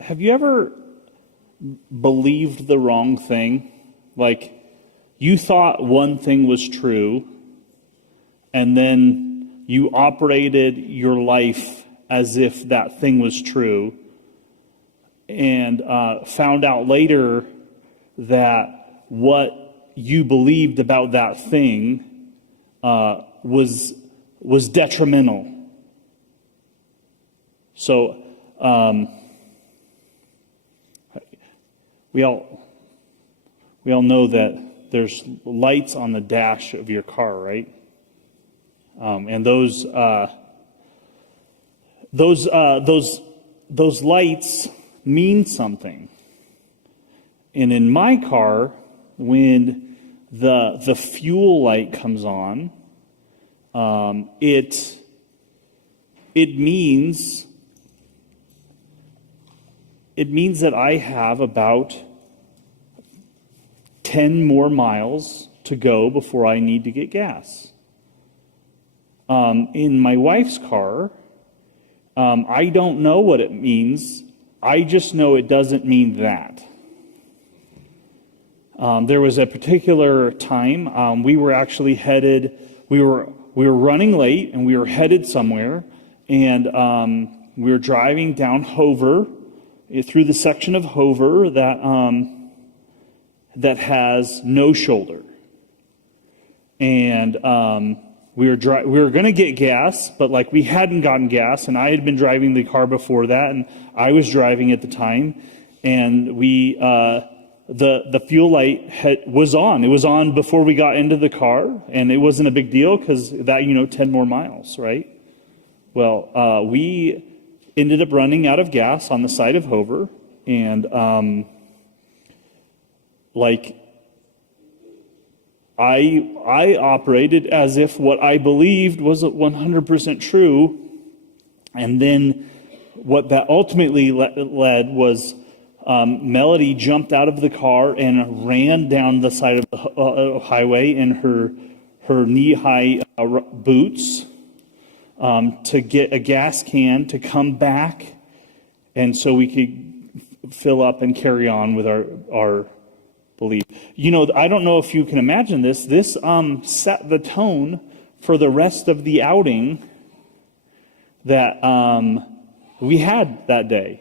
Have you ever believed the wrong thing? Like, you thought one thing was true, and then you operated your life as if that thing was true, and found out later that what you believed about that thing was detrimental. So we all know that there's lights on the dash of your car, right? And those lights mean something. And in my car, when the fuel light comes on, it means that I have about 10 more miles to go before I need to get gas. In my wife's car, I don't know what it means. I just know it doesn't mean that. There was a particular time we were actually headed. We were running late and we were headed somewhere, and we were driving down Hover through the section of Hover that has no shoulder, and we were going to get gas, but like we hadn't gotten gas, and I had been driving the car before that, and I was driving at the time, and we the fuel light was on. It was on before we got into the car, and it wasn't a big deal because that 10 more miles, right? Well, we ended up running out of gas on the side of Hover, and I operated as if what I believed was 100% true, and then what that ultimately led was Melody jumped out of the car and ran down the side of the highway in her knee-high boots to get a gas can to come back, and so we could fill up and carry on with our belief. I don't know if you can imagine this. This set the tone for the rest of the outing that we had that day.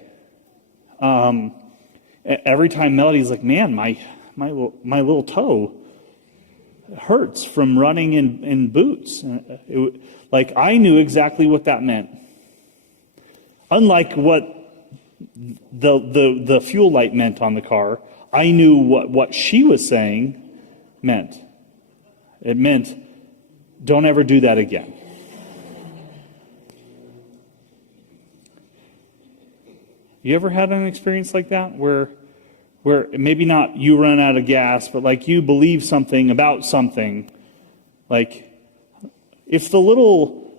Every time Melody's like, "Man, my little toe hurts from running in boots." I knew exactly what that meant. Unlike what the fuel light meant on the car, I knew what she was saying meant. It meant, don't ever do that again. You ever had an experience like that where maybe not you run out of gas, but like you believe something about something? Like if the little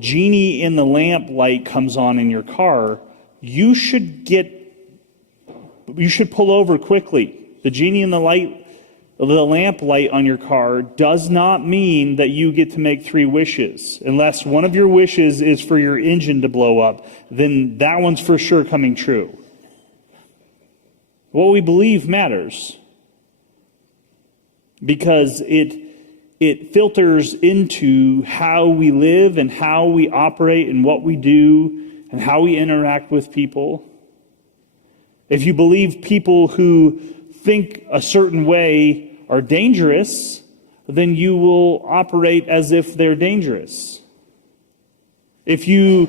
genie in the lamp light comes on in your car, you should pull over quickly. The genie in the lamp light on your car does not mean that you get to make 3 wishes. Unless one of your wishes is for your engine to blow up, then that one's for sure coming true. What we believe matters because it filters into how we live and how we operate and what we do and how we interact with people. If you believe people who think a certain way are dangerous, then you will operate as if they're dangerous. If you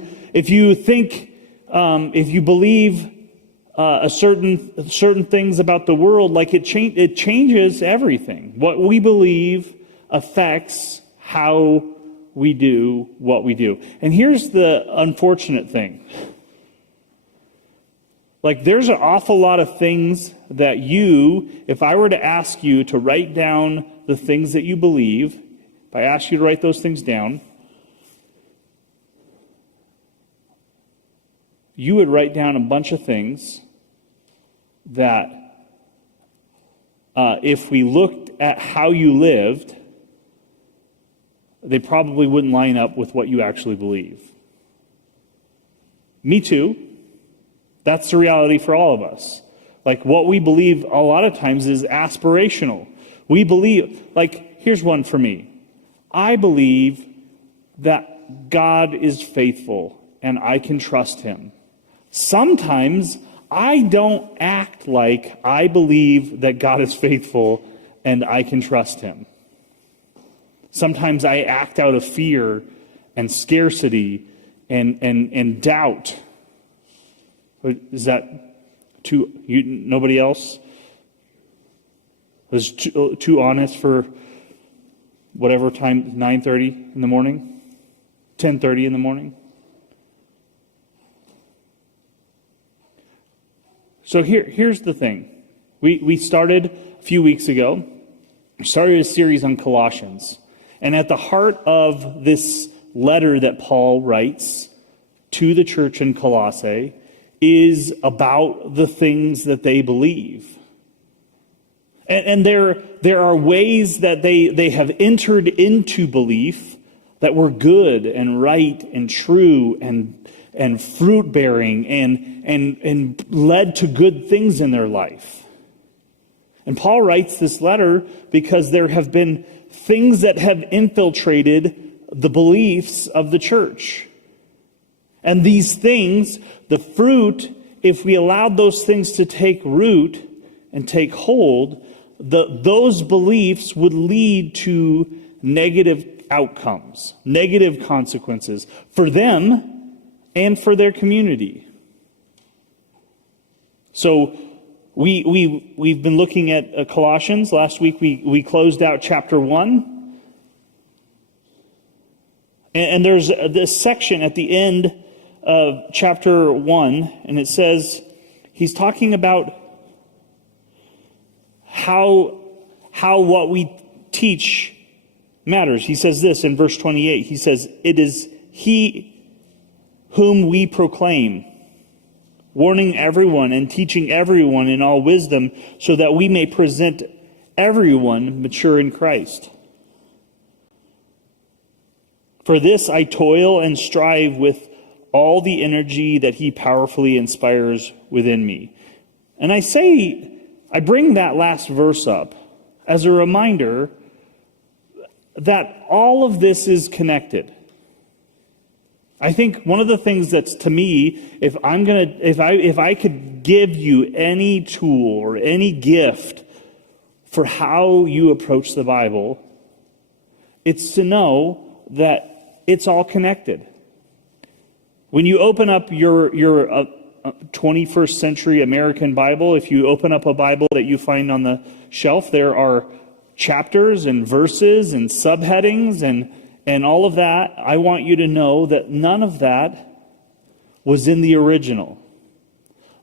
believe certain things about the world, like it changes everything. What we believe affects how we do what we do. And here's the unfortunate thing. Like, there's an awful lot of things that if I were to ask you to write down the things that you believe, if I asked you to write those things down, you would write down a bunch of things that if we looked at how you lived, they probably wouldn't line up with what you actually believe. Me too. That's the reality for all of us. Like, what we believe a lot of times is aspirational. We believe, like, here's one for me. I believe that God is faithful and I can trust him. Sometimes I don't act like I believe that God is faithful and I can trust him. Sometimes I act out of fear and scarcity and doubt. Is that nobody else? Is too honest for whatever time, 9:30 in the morning? 10:30 in the morning? So here's the thing. We started a few weeks ago, started a series on Colossians. And at the heart of this letter that Paul writes to the church in Colossae is about the things that they believe. And there are ways that they have entered into belief that were good and right and true and fruit-bearing and led to good things in their life. And Paul writes this letter because there have been things that have infiltrated the beliefs of the church. And these things, the fruit, if we allowed those things to take root and take hold, those beliefs would lead to negative outcomes, negative consequences for them and for their community. So we've been looking at Colossians. Last week we closed out chapter 1. And there's this section at the end of chapter 1, and it says, he's talking about how what we teach matters. He says this in verse 28. He says, "It is he whom we proclaim, warning everyone and teaching everyone in all wisdom, so that we may present everyone mature in Christ. For this I toil and strive with all the energy that he powerfully inspires within me." And I bring that last verse up as a reminder that all of this is connected. I think one of the things that's, to me, if I could give you any tool or any gift for how you approach the Bible, it's to know that it's all connected. When you open up your 21st century American Bible, if you open up a Bible that you find on the shelf, there are chapters and verses and subheadings and all of that. I want you to know that none of that was in the original.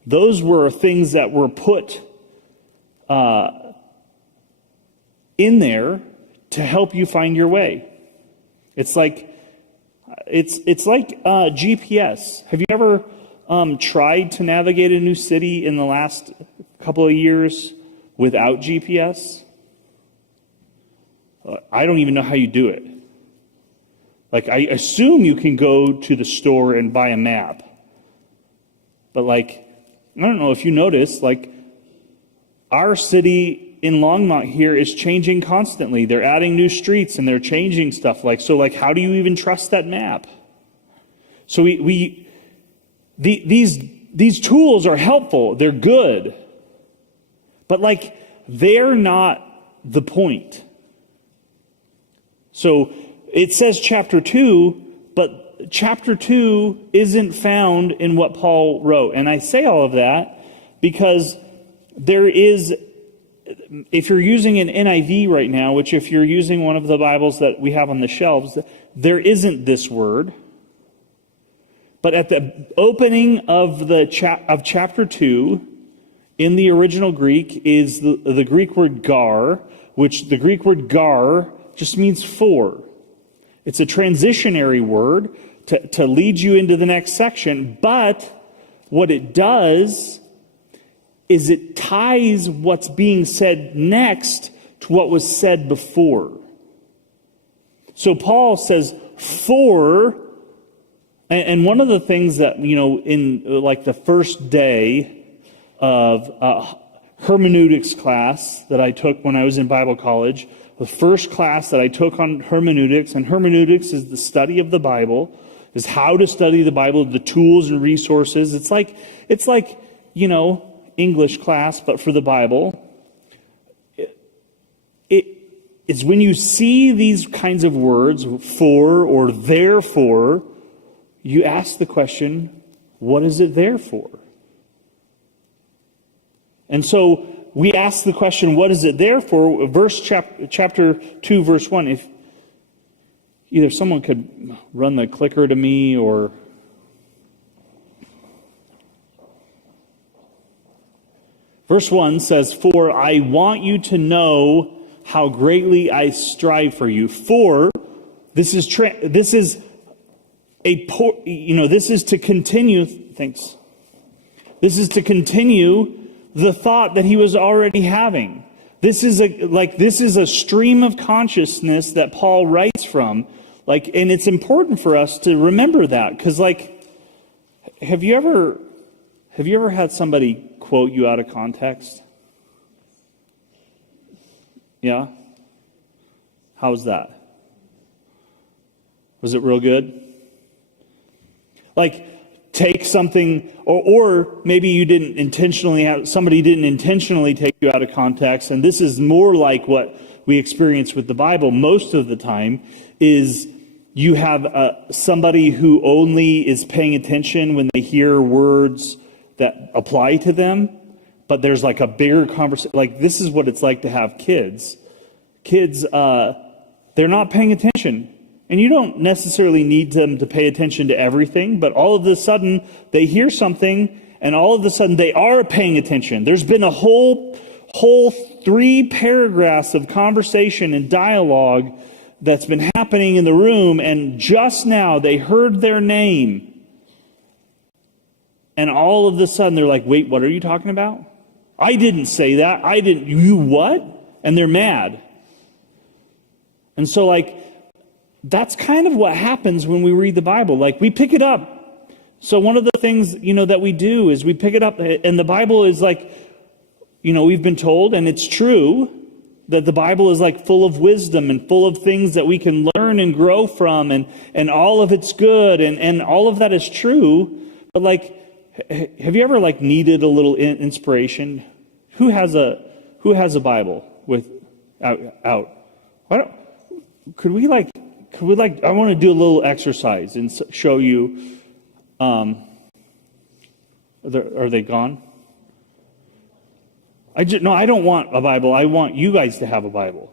Those were things that were put in there to help you find your way. It's like GPS. Have you ever tried to navigate a new city in the last couple of years without GPS? I don't even know how you do it. Like, I assume you can go to the store and buy a map. But I don't know if you notice, our city in Longmont here is changing constantly. They're adding new streets and they're changing stuff. How do you even trust that map? So these tools are helpful. They're good. But they're not the point. So it says chapter 2, but chapter 2 isn't found in what Paul wrote. And I say all of that because there is, if you're using an NIV right now, which if you're using one of the Bibles that we have on the shelves, there isn't this word. But at the opening of chapter 2, in the original Greek, is the Greek word gar, which the Greek word gar just means for. It's a transitionary word to lead you into the next section. But what it does is it ties what's being said next to what was said before. So Paul says, for And one of the things that, in like the first day of hermeneutics class that I took when I was in Bible college, the first class that I took on hermeneutics, and hermeneutics is the study of the Bible, is how to study the Bible, the tools and resources. It's like English class, but for the Bible. It's when you see these kinds of words, for or therefore, you ask the question, what is it there for? And so we ask the question, what is it there for? Chapter 2, verse 1. If either someone could run the clicker to me, or verse 1 says, "For I want you to know how greatly I strive for you." For this is to continue. Thanks. This is to continue the thought that he was already having. This is a stream of consciousness that Paul writes from. And it's important for us to remember that, because have you ever had somebody quote you out of context? Yeah? How's that? Was it real good? Take something, or maybe somebody didn't intentionally take you out of context, and this is more like what we experience with the Bible most of the time, is you have somebody who only is paying attention when they hear words that apply to them, but there's a bigger conversation. This is what it's like to have kids. Kids, they're not paying attention. And you don't necessarily need them to pay attention to everything, but all of a sudden they hear something, and all of a sudden they are paying attention. There's been a whole 3 paragraphs of conversation and dialogue that's been happening in the room, and just now they heard their name. And all of a sudden they're like, wait, what are you talking about? I didn't say that. You what? And they're mad. And so that's kind of what happens when we read the Bible. We pick it up. So one of the things, that we do is we pick it up, and the Bible is we've been told, and it's true, that the Bible is full of wisdom and full of things that we can learn and grow from, and all of it's good, and all of that is true. But have you ever needed a little inspiration? Who has a Bible with out? Could we I want to do a little exercise and show you. Are they gone? I don't want a Bible. I want you guys to have a Bible.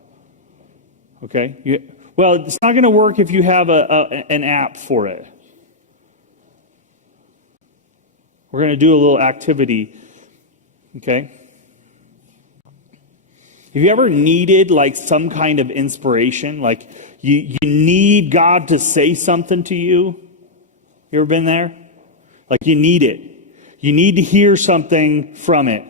Okay? It's not going to work if you have an app for it. We're going to do a little activity. Okay? Have you ever needed some kind of inspiration? You need God to say something to you? You ever been there? You need it. You need to hear something from it.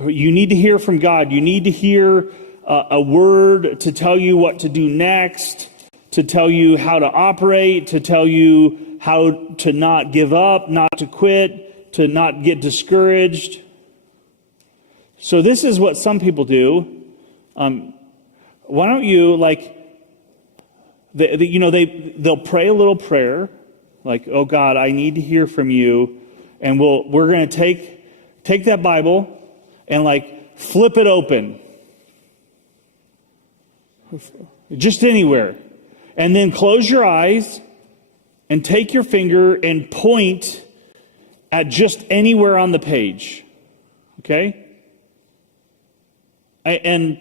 You need to hear from God. You need to hear a word to tell you what to do next, to tell you how to operate, to tell you how to not give up, not to quit, to not get discouraged. So this is what some people do. Why don't you they'll pray a little prayer, oh God, I need to hear from you, and we're going to take that Bible and flip it open, just anywhere, and then close your eyes and take your finger and point at just anywhere on the page, okay? And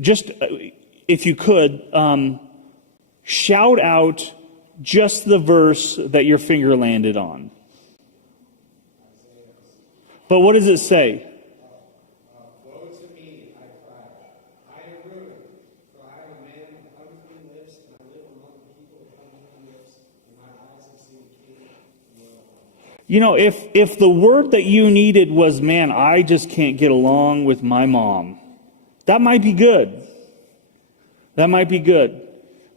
just, if you could, shout out just the verse that your finger landed on. But what does it say? Woe to me, I cried. I am ruined, for I am a man of unclean lips, and I live among people of unclean lips, and my eyes have seen the King. If the word that you needed was, man, I just can't get along with my mom, that might be good. That might be good.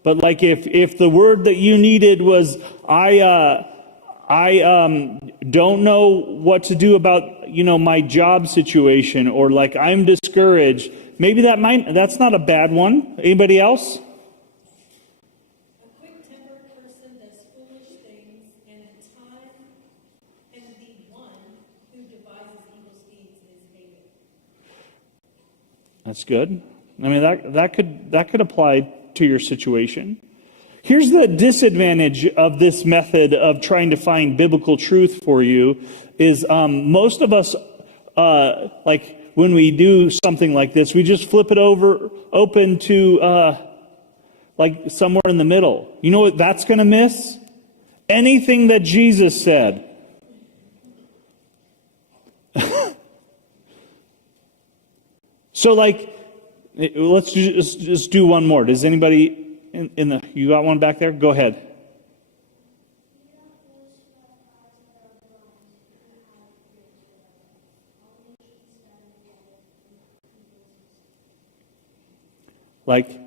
But like if the word that you needed was, I don't know what to do about, my job situation, or like I'm discouraged, maybe that's not a bad one. Anybody else? A quick-tempered person does foolish things, and the one who devises evil schemes is hated. That's good. I mean, that could apply to your situation. Here's the disadvantage of this method of trying to find biblical truth for you is most of us, like when we do something like this, we just flip it open to like somewhere in the middle. You know what that's going to miss? Anything that Jesus said. So like, let's just do one more. Does anybody you got one back there? Go ahead. Like,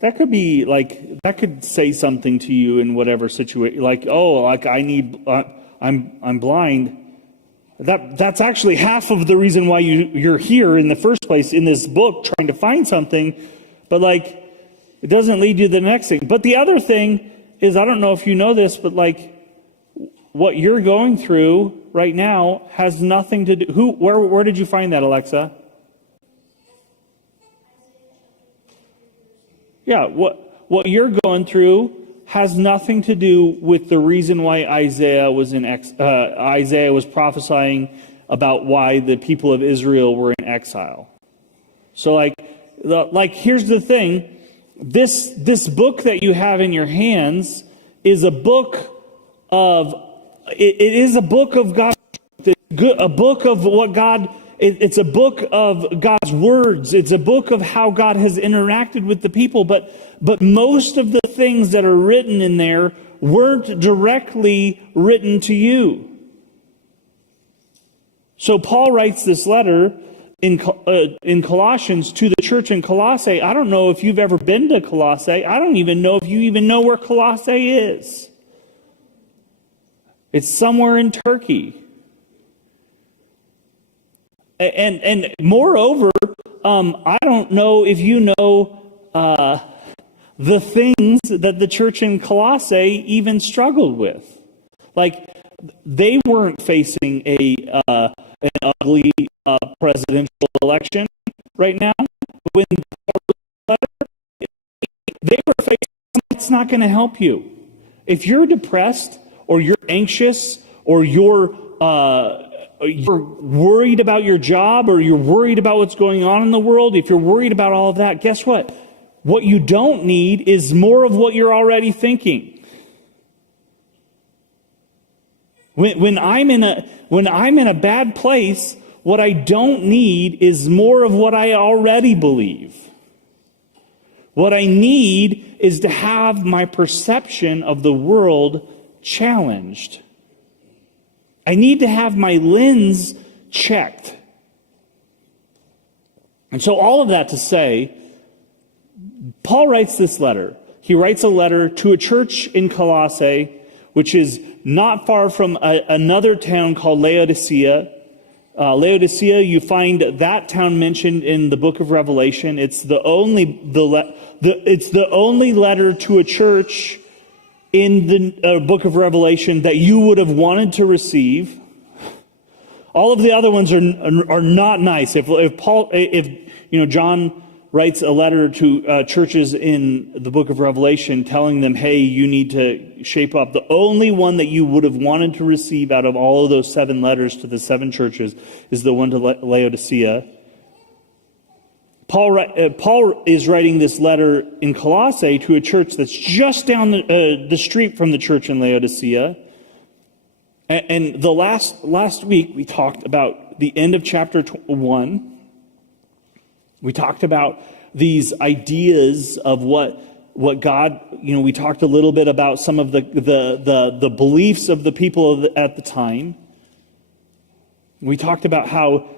that could be like, that could say something to you in whatever situation. Like, oh, like I'm blind. That's actually half of the reason why you're here in the first place in this book trying to find something. But like, it doesn't lead you to the next thing. But the other thing is, I don't know if you know this, but like what you're going through right now has nothing to do. Where did you find that, Alexa? Yeah, what you're going through has nothing to do with the reason why Isaiah was prophesying about why the people of Israel were in exile. So like here's the thing. This book that you have in your hands is a book of God, a book of what God. It's a book of God's words. It's a book of how God has interacted with the people. But most of the things that are written in there weren't directly written to you. So Paul writes this letter in Colossians to the church in Colossae. I don't know if you've ever been to Colossae. I don't even know if you even know where Colossae is. It's somewhere in Turkey. And moreover, I don't know if you know the things that the church in Colossae even struggled with. Like, they weren't facing an ugly presidential election right now. When they were facing, it's not going to help you. If you're depressed or you're anxious or you're worried about your job or you're worried about what's going on in the world, if you're worried about all of that, guess what? What you don't need is more of what you're already thinking. When I'm in a bad place, what I don't need is more of what I already believe. What I need is to have my perception of the world challenged. I need to have my lens checked. And so all of that to say, Paul writes this letter. He writes a letter to a church in Colossae, which is not far from another town called Laodicea. Laodicea, you find that town mentioned in the book of Revelation. It's the only letter to a church in the book of Revelation that you would have wanted to receive. All of the other ones are not nice. If John writes a letter to churches in the book of Revelation telling them, hey, you need to shape up, the only one that you would have wanted to receive out of all of those 7 letters to the 7 churches is the one to Laodicea. Paul is writing this letter in Colossae to a church that's just down the street from the church in Laodicea. And the last week we talked about the end of chapter 1. We talked about these ideas of what God, we talked a little bit about some of the beliefs of the people at the time. We talked about how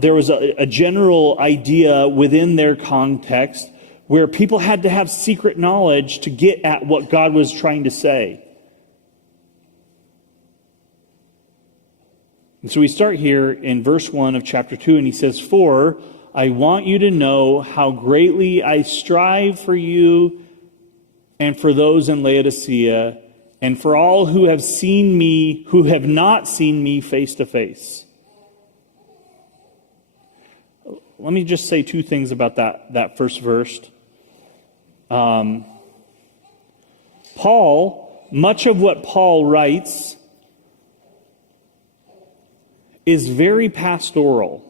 there was a general idea within their context where people had to have secret knowledge to get at what God was trying to say. And so we start here in verse 1 of chapter 2, and he says, "For I want you to know how greatly I strive for you and for those in Laodicea, and for all who have not seen me face to face." Let me just say two things about that first verse. Much of what Paul writes is very pastoral.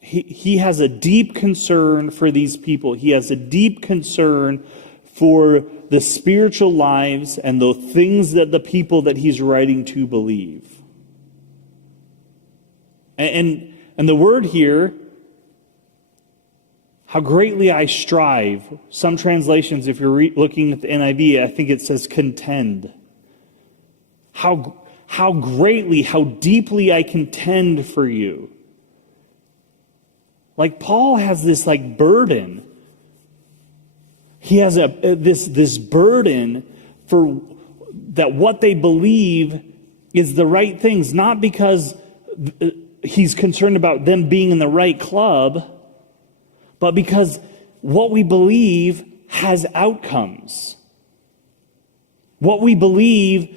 He has a deep concern for these people. He has a deep concern for the spiritual lives and the things that the people that he's writing to believe. And the word here, how greatly I strive. Some translations, if you're looking at the NIV, I think it says contend. How greatly, how deeply I contend for you. Like Paul has this burden. He has this burden for that what they believe is the right things, not because he's concerned about them being in the right club, but because what we believe has outcomes. What we believe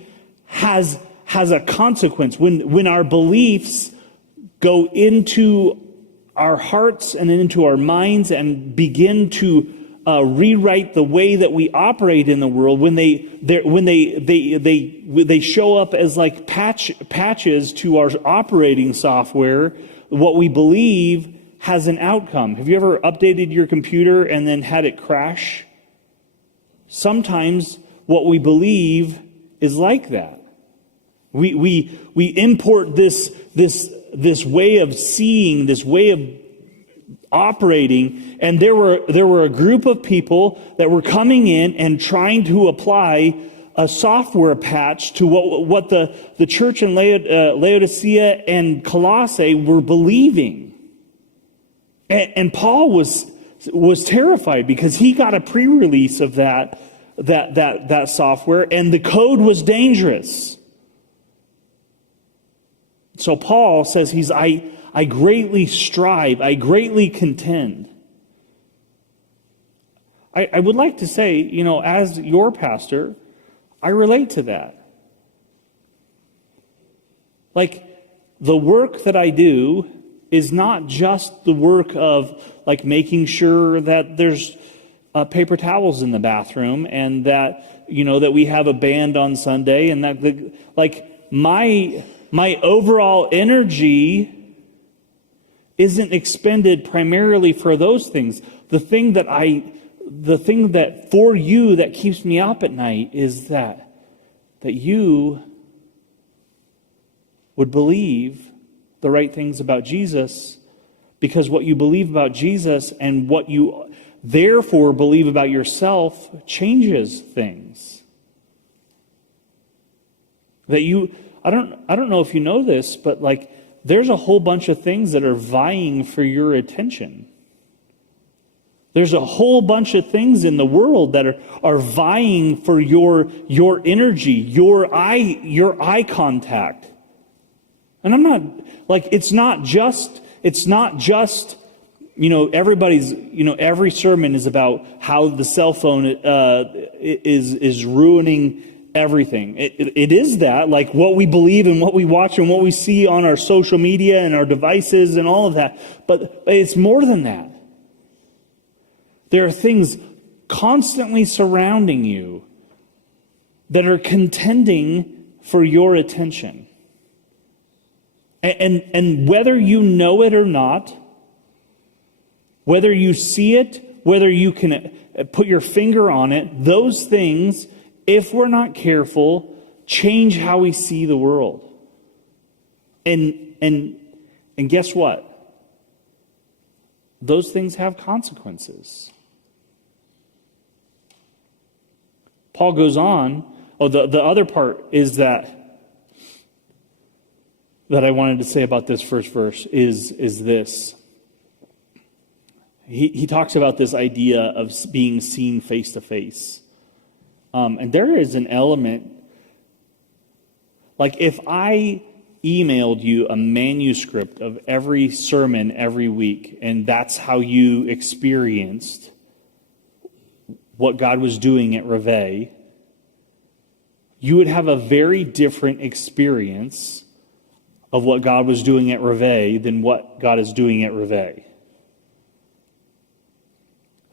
has a consequence. When our beliefs go into our hearts and into our minds and begin to rewrite the way that we operate in the world, when they show up as like patches to our operating software, what we believe has an outcome. Have you ever updated your computer and then had it crash? Sometimes what we believe is like that. We import this way of seeing, this way of operating, and there were a group of people that were coming in and trying to apply a software patch to what the church in Laodicea and Colossae were believing. And Paul was terrified because he got a pre-release of that software, and the code was dangerous. So Paul says I greatly strive, I greatly contend. I would like to say, as your pastor, I relate to that. Like, the work that I do is not just the work of making sure that there's paper towels in the bathroom, and that that we have a band on Sunday, and that my overall energy isn't expended primarily for those things. The thing that for you that keeps me up at night is that you would believe the right things about Jesus, because what you believe about Jesus and what you therefore believe about yourself changes things. I don't know if you know this, but there's a whole bunch of things that are vying for your attention. There's a whole bunch of things in the world that are vying for your energy, your eye contact. And I'm not it's not just everybody's every sermon is about how the cell phone is ruining everything. It is that, what we believe and what we watch and what we see on our social media and our devices and all of that. But it's more than that. There are things constantly surrounding you that are contending for your attention. And whether you know it or not, whether you see it, whether you can put your finger on it, those things, if we're not careful, change how we see the world. And guess what? Those things have consequences. Paul goes on. The other part is that I wanted to say about this first verse is this. He talks about this idea of being seen face to face. And there is an element, like if I emailed you a manuscript of every sermon every week, and that's how you experienced what God was doing at Reveille, you would have a very different experience of what God was doing at Reveille than what God is doing at Reveille.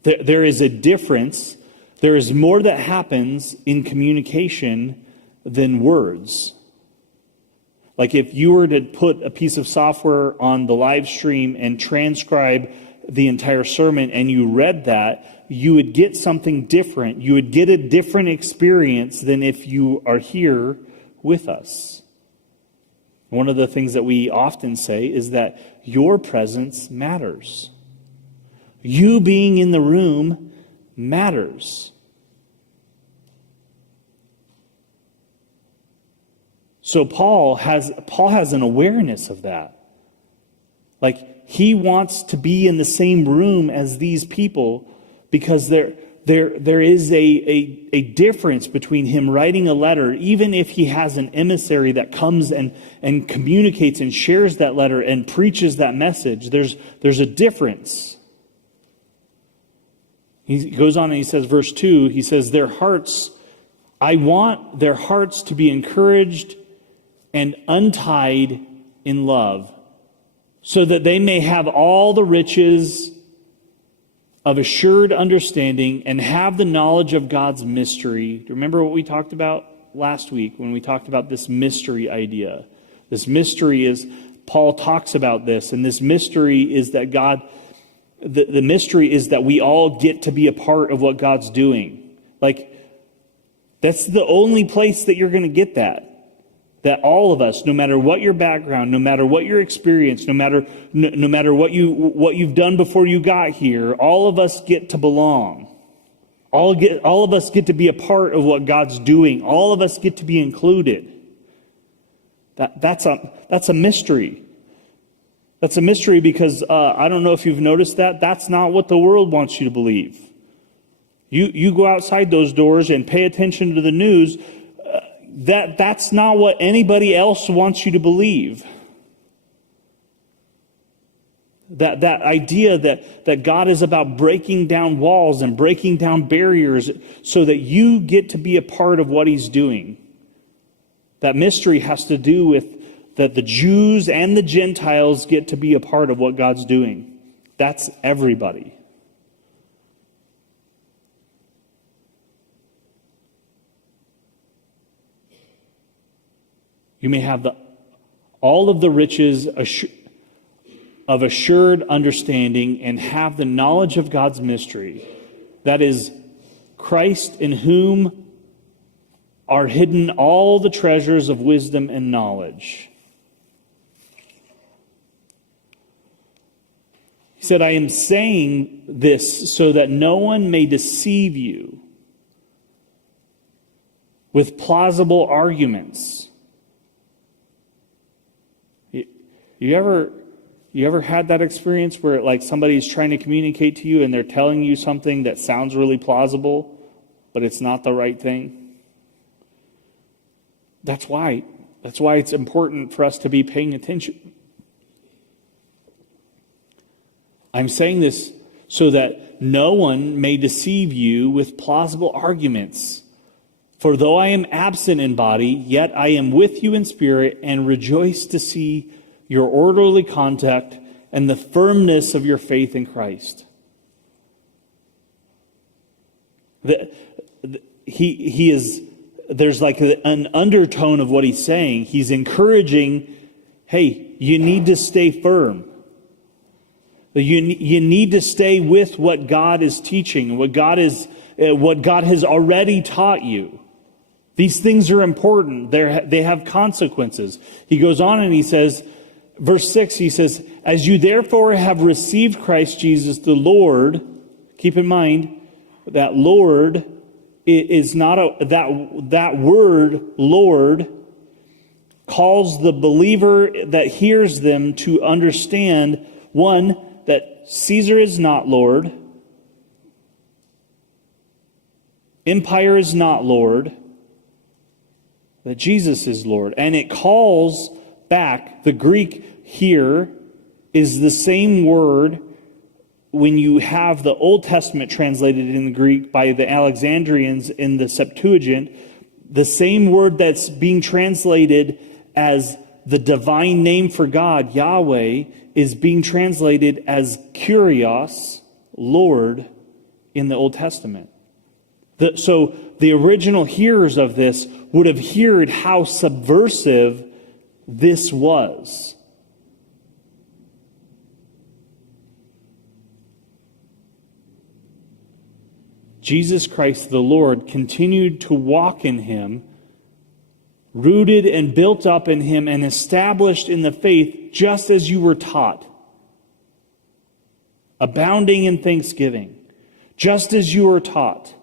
There is a difference. There is more that happens in communication than words. Like if you were to put a piece of software on the live stream and transcribe the entire sermon and you read that, you would get something different. You would get a different experience than if you are here with us. One of the things that we often say is that your presence matters. You being in the room matters. So Paul has an awareness of that. Like he wants to be in the same room as these people because there is a difference between him writing a letter, even if he has an emissary that comes and communicates and shares that letter and preaches that message. There's a difference. He goes on and he says, verse 2, he says, I want their hearts to be encouraged and untied in love, so that they may have all the riches of assured understanding and have the knowledge of God's mystery. Do you remember what we talked about last week when we talked about this mystery idea? This mystery is, Paul talks about this, and this mystery is that God, the mystery is that we all get to be a part of what God's doing. Like, that's the only place that you're going to get that. That all of us, no matter what your background, no matter what your experience, no matter what you've done before you got here, all of us get to belong. All of us get to be a part of what God's doing. All of us get to be included. That's a mystery. That's a mystery because I don't know if you've noticed that. That's not what the world wants you to believe. You go outside those doors and pay attention to the news. That's not what anybody else wants you to believe. That idea that God is about breaking down walls and breaking down barriers so that you get to be a part of what he's doing. That mystery has to do with that the Jews and the Gentiles get to be a part of what God's doing. That's everybody. You may have all of the riches of assured understanding and have the knowledge of God's mystery. That is Christ, in whom are hidden all the treasures of wisdom and knowledge. He said, I am saying this so that no one may deceive you with plausible arguments. You ever had that experience where like somebody's trying to communicate to you and they're telling you something that sounds really plausible, but it's not the right thing? That's why it's important for us to be paying attention. I'm saying this so that no one may deceive you with plausible arguments. For though I am absent in body, yet I am with you in spirit and rejoice to see your orderly conduct and the firmness of your faith in Christ. There's like an undertone of what he's saying. He's encouraging, hey, you need to stay firm. You need to stay with what God is teaching, what God has already taught you. These things are important. They have consequences. He goes on and he says, verse 6, he says, as you therefore have received Christ Jesus the Lord, keep in mind that Lord is not that word Lord calls the believer that hears them to understand, one, that Caesar is not Lord, empire is not Lord, that Jesus is Lord. And it calls back, the Greek here is the same word when you have the Old Testament translated in the Greek by the Alexandrians in the Septuagint. The same word that's being translated as the divine name for God, Yahweh, is being translated as Kyrios, Lord, in the Old Testament. So the original hearers of this would have heard how subversive this was. Jesus Christ the Lord continued to walk in him, rooted and built up in him and established in the faith just as you were taught, abounding in thanksgiving, just as you were taught.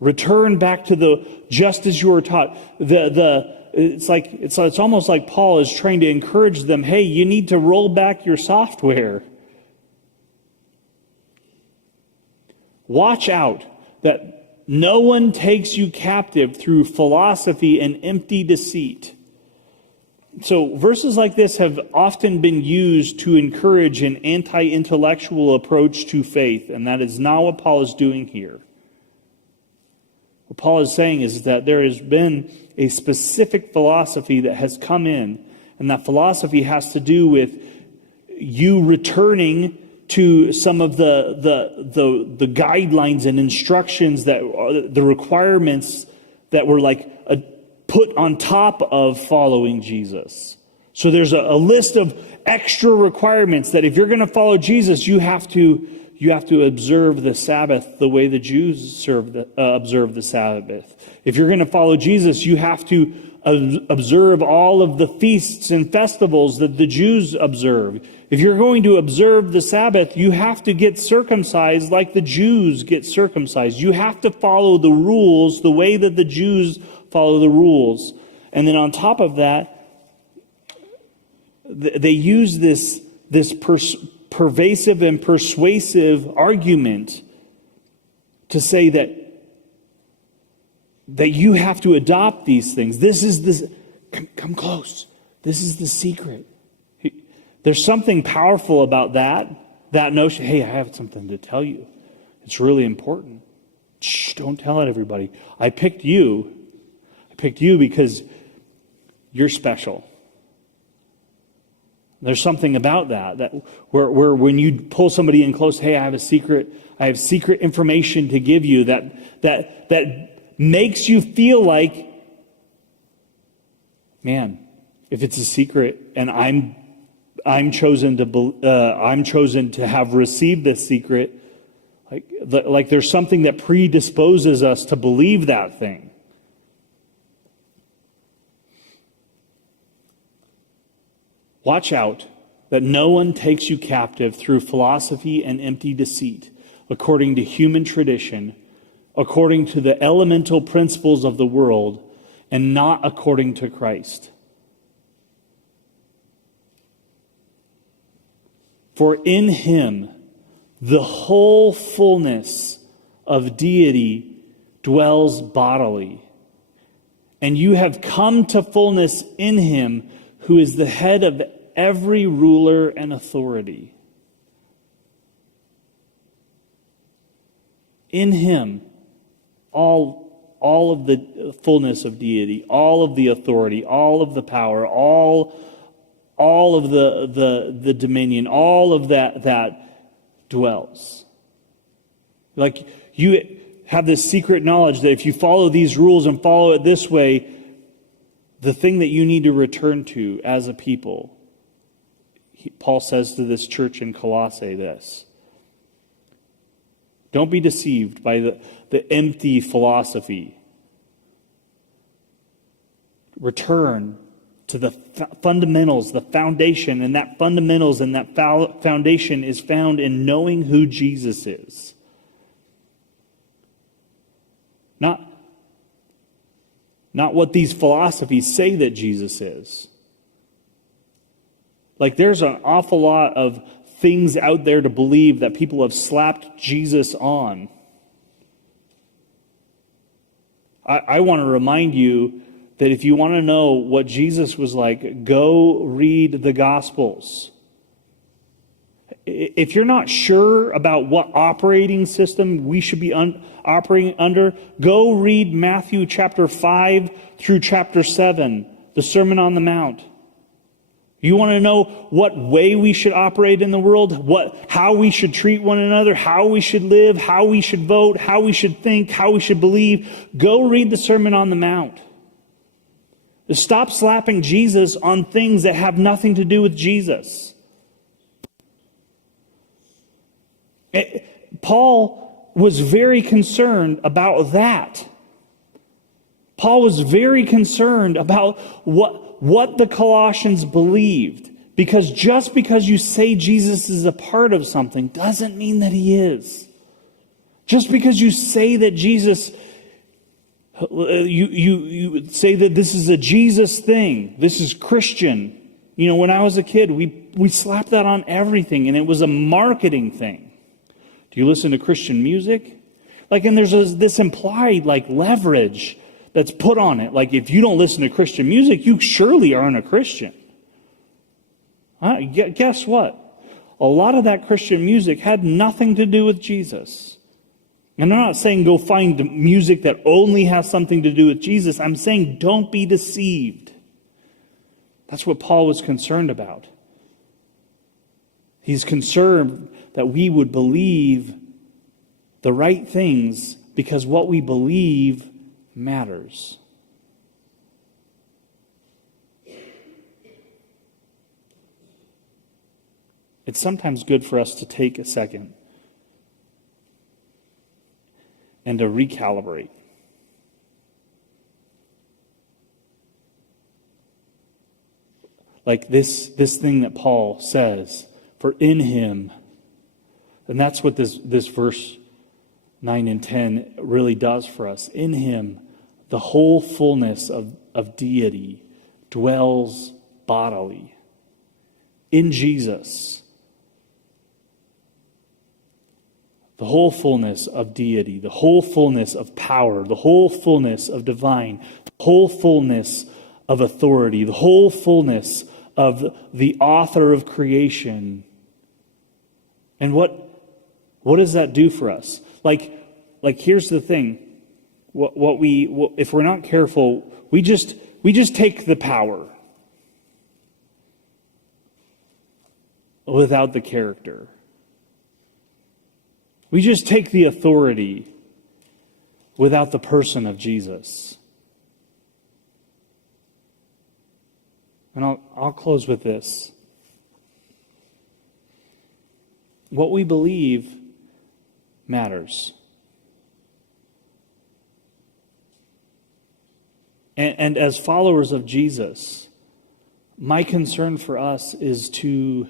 Return back to the just as you were taught. It's almost like Paul is trying to encourage them, hey, you need to roll back your software. Watch out that no one takes you captive through philosophy and empty deceit. So verses like this have often been used to encourage an anti-intellectual approach to faith, and that is not what Paul is doing here. What Paul is saying is that there has been a specific philosophy that has come in, and that philosophy has to do with you returning to some of the guidelines and instructions, that the requirements that were put on top of following Jesus. So there's a list of extra requirements that if you're going to follow Jesus, you have to observe the Sabbath the way the Jews observe the Sabbath. If you're going to follow Jesus, you have to observe all of the feasts and festivals that the Jews observe. If you're going to observe the Sabbath, you have to get circumcised like the Jews get circumcised. You have to follow the rules the way that the Jews follow the rules. And then on top of that, they use this pervasive and persuasive argument to say that you have to adopt these things. Come close. This is the secret. There's something powerful about that notion. Hey, I have something to tell you. It's really important. Shh, don't tell it everybody. I picked you because you're special. There's something about that where when you pull somebody in close, hey, I have secret information to give you that makes you feel like, man, if it's a secret and I'm chosen to have received this secret, like there's something that predisposes us to believe that thing. Watch out that no one takes you captive through philosophy and empty deceit, according to human tradition, according to the elemental principles of the world, and not according to Christ. For in him the whole fullness of deity dwells bodily, and you have come to fullness in him, who is the head of every ruler and authority. In him, all of the fullness of deity, all of the authority, all of the power, all of the dominion, all of that dwells. Like you have this secret knowledge that if you follow these rules and follow it this way, the thing that you need to return to as a people, Paul says to this church in Colossae this: don't be deceived by the empty philosophy. Return to the fundamentals, the foundation, and that fundamentals and that foundation is found in knowing who Jesus is. Not what these philosophies say that Jesus is. Like there's an awful lot of things out there to believe that people have slapped Jesus on. I want to remind you that if you want to know what Jesus was like, go read the Gospels. If you're not sure about what operating system we should be operating under, go read Matthew chapter 5 through chapter 7, the Sermon on the Mount. You want to know what way we should operate in the world, how we should treat one another, how we should live, how we should vote, how we should think, how we should believe, go read the Sermon on the Mount. Stop slapping Jesus on things that have nothing to do with Jesus. Paul was very concerned about that. Paul was very concerned about what the Colossians believed. Because just because you say Jesus is a part of something doesn't mean that he is. Just because you say that Jesus, you say that this is a Jesus thing, this is Christian. You know, when I was a kid, we slapped that on everything, and it was a marketing thing. Do you listen to Christian music? And there's this implied leverage that's put on it. If you don't listen to Christian music, you surely aren't a Christian. Guess what? A lot of that Christian music had nothing to do with Jesus. And I'm not saying go find music that only has something to do with Jesus. I'm saying don't be deceived. That's what Paul was concerned about. He's concerned that we would believe the right things because what we believe matters. It's sometimes good for us to take a second and to recalibrate. This thing that Paul says, for in him, and that's what this verse 9 and 10 really does for us. In him, the whole fullness of deity dwells bodily. In Jesus, the whole fullness of deity, the whole fullness of power, the whole fullness of divine, the whole fullness of authority, the whole fullness of the author of creation. And what does that do for us? Here's the thing. If we're not careful, we just take the power without the character. We just take the authority without the person of Jesus. And I'll close with this. What we believe matters. And as followers of Jesus, my concern for us is the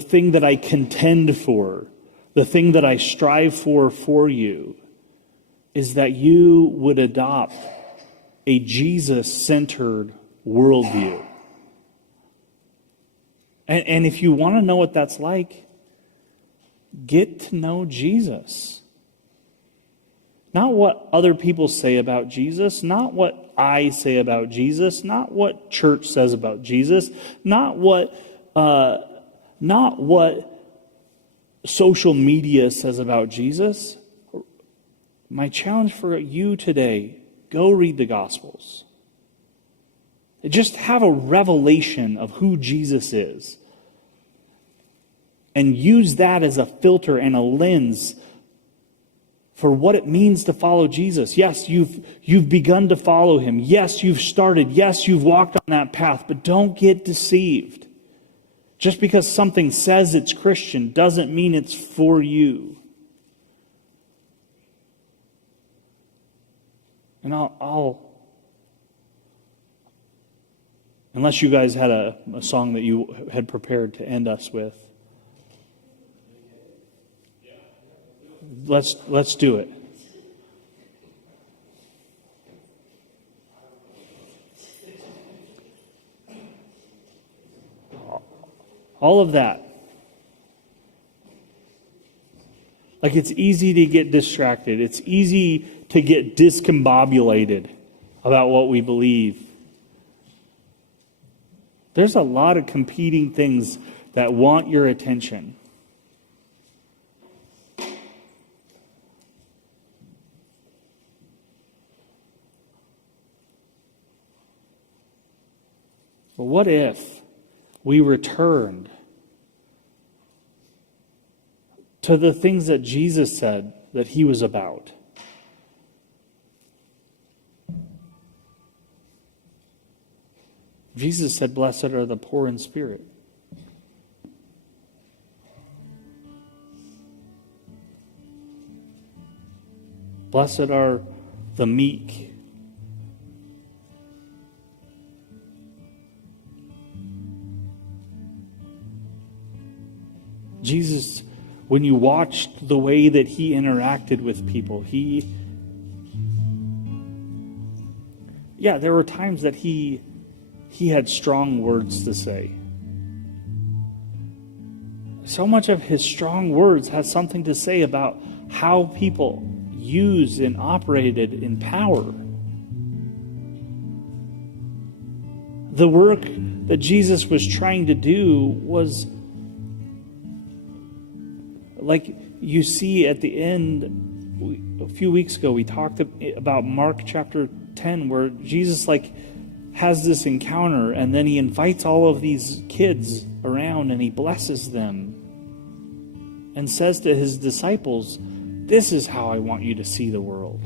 thing that I contend for, the thing that I strive for you, is that you would adopt a Jesus-centered worldview. And if you want to know what that's like, get to know Jesus. Not what other people say about Jesus, not what I say about Jesus, not what church says about Jesus, not what social media says about Jesus. My challenge for you today, go read the Gospels. Just have a revelation of who Jesus is. And use that as a filter and a lens for what it means to follow Jesus. Yes, you've begun to follow him. Yes, you've started. Yes, you've walked on that path. But don't get deceived. Just because something says it's Christian doesn't mean it's for you. And I'll unless you guys had a song that you had prepared to end us with. Let's do it. All of that. Like, it's easy to get distracted. It's easy to get discombobulated about what we believe. There's a lot of competing things that want your attention. But what if we returned to the things that Jesus said that he was about? Jesus said, "Blessed are the poor in spirit." Blessed are the meek. Jesus, when you watched the way that he interacted with people, there were times that he had strong words to say. So much of his strong words has something to say about how people used and operated in power. The work that Jesus was trying to do was, like you see at the end, a few weeks ago, we talked about Mark chapter 10, where Jesus has this encounter, and then he invites all of these kids around and he blesses them and says to his disciples, "This is how I want you to see the world."